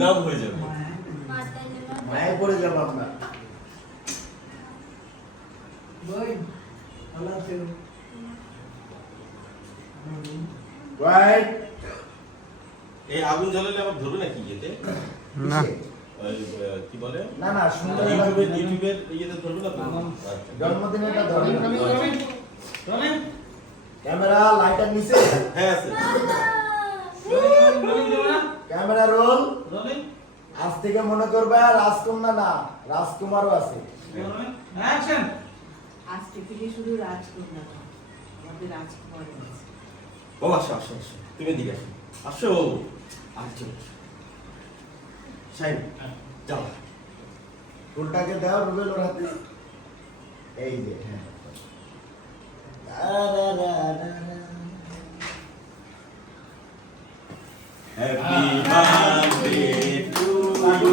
নাম হয়ে যাবে। মায়ে পড়ে যাবো আমরা। বই ভালো আছে। রাইট। এই আগুন জ্বালালে আবার ধরবে নাকি ইয়েতে? না কি বলে? না না সুন্দর ইউটিউবের ইয়েতে ধরবে না তো? জন্মদিনে এটা ধরে। ক্যামেরা লাইটার নিচে। হ্যাঁ আছে। Camera roll. আজ থেকে মনে করবে রাজকন্যা না, রাজকুমারও আছে। অ্যাকশন। আজকে থেকে শুধু রাজকন্যা না, আমাদের রাজকুমার আছে। ও আসো আসো আসো, তুমি এদিকে আসো। আসো। আসো। শাইন, যাও। ফুলটাকে দাও রুবেল ওর হাতে। এই যে হ্যাঁ। Happy birthday to you.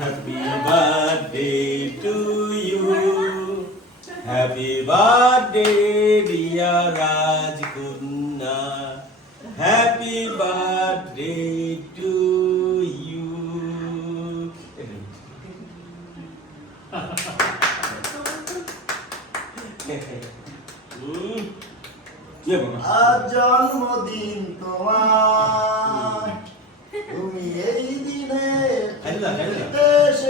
Happy birthday to you. Happy birthday dear Rajkunna. Happy birthday to you. আজ জন্মদিন তোমার, তুমি এই দিনে খাইলা, খাইলা। এসে